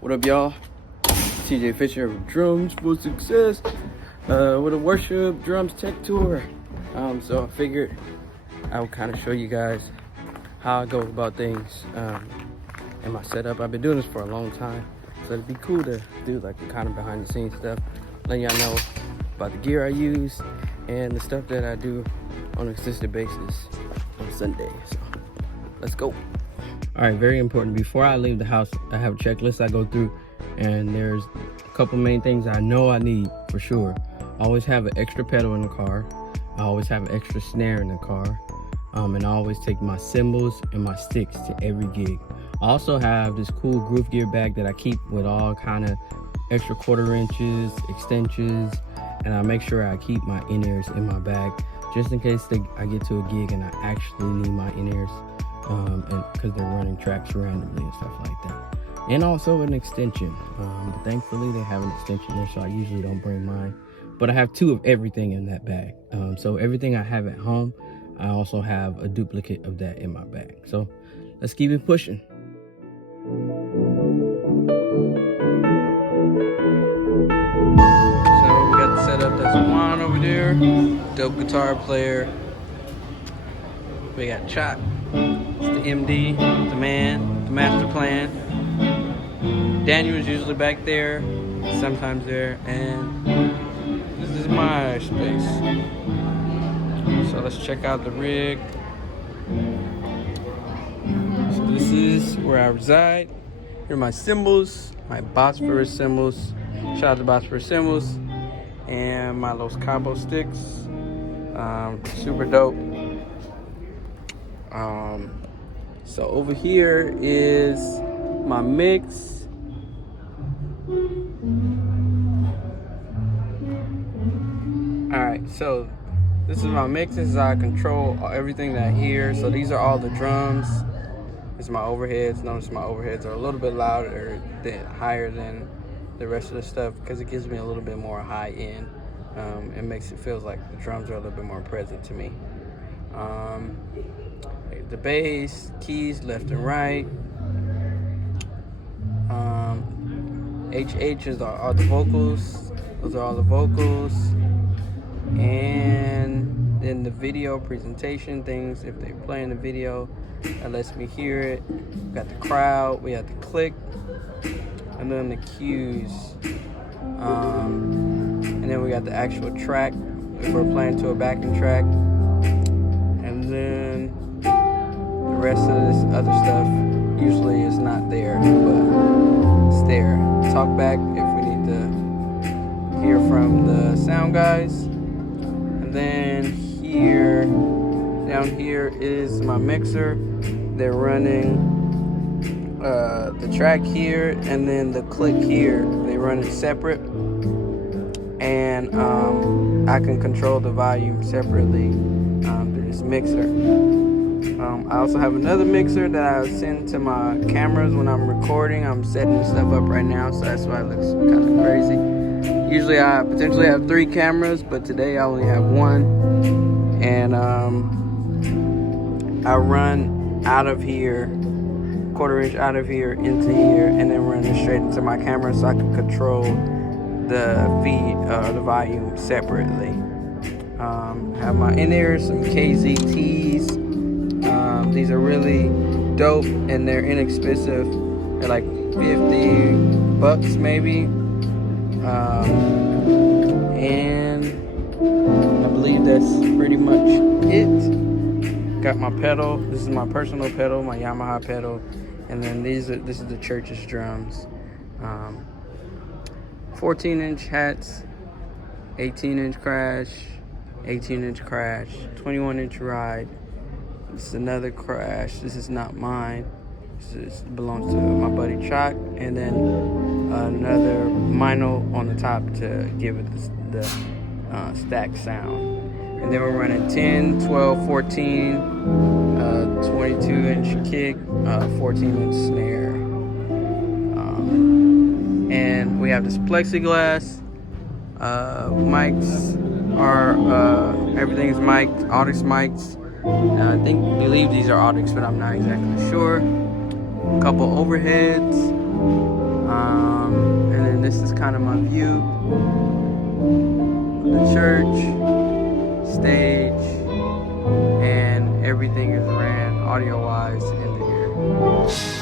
What up, y'all? TJ Fisher of Drums for Success with a worship drums tech tour. So I figured I would kind of show you guys how I go about things and my setup. I've been doing this for a long time, so it'd be cool to do like the kind of behind the scenes stuff, letting y'all know about the gear I use and the stuff that I do on a consistent basis on Sunday. So let's go. All right, very important. Before I leave the house, I have a checklist I go through, and there's a couple main things I know I need for sure. I always have an extra pedal in the car. I always have an extra snare in the car. And I always take my cymbals and my sticks to every gig. I also have this cool groove gear bag that I keep with all kind of extra 1/4 inches, extensions, and I make sure I keep my in-ears in my bag just in case I get to a gig and I actually need my in-ears. And because they're running tracks randomly and stuff like that, and also an extension. But thankfully they have an extension there, so I usually don't bring mine. But I have 2 of everything in that bag. So everything I have at home, I also have a duplicate of that in my bag. So let's keep it pushing. So we got the setup. That's Juan over there, dope guitar player. We got Chop. It's the MD, the man, the master plan. Daniel is usually back there, sometimes there, and this is my space. So let's check out the rig. So this is where I reside. Here are my cymbals, my Bosphorus Cymbals. Shout out to Bosphorus Cymbals. And my Los Cabos sticks. Super dope. So over here is my mix. Alright, so this is my mix. This is how I control everything that I hear. So these are all the drums. This is my overheads. Notice my overheads are a little bit louder, higher than the rest of the stuff because it gives me a little bit more high end. It makes it feels like the drums are a little bit more present to me. The bass, keys left and right. HH are the vocals. Those are all the vocals. And then the video presentation things, if they play in the video, that lets me hear it. We got the crowd, we got the click, and then the cues. And then we got the actual track if we're playing to a backing track. And then the rest of this other stuff usually is not there, but it's there. Talk back if we need to hear from the sound guys. And then here, down here is my mixer. They're running the track here and then the click here. They run it separate. And I can control the volume separately through this mixer. I also have another mixer that I send to my cameras when I'm recording. I'm setting this stuff up right now, so that's why it looks kind of crazy. Usually I potentially have 3 cameras, but today I only have 1. And I run out of here, 1/4 inch out of here into here, and then run it straight into my camera so I can control the feed, the volume separately. Have my in-ears, some KZTs. These are really dope and they're inexpensive. They're like $50 maybe. And I believe that's pretty much it. Got my pedal. This is my personal pedal, my Yamaha pedal. And then this is the church's drums. 14-inch hats, 18-inch crash, 18-inch crash, 21-inch ride. This is another crash. This is not mine. This belongs to my buddy Chalk. And then another mono on the top to give it the stack sound. And then we're running 10, 12, 14, 22-inch kick, 14-inch snare. And we have this plexiglass. Mics are, everything is mic'd, Audix mics. I believe these are Audix, but I'm not exactly sure. A couple overheads. And then this is kind of my view of the church, stage, and everything is ran audio-wise into here.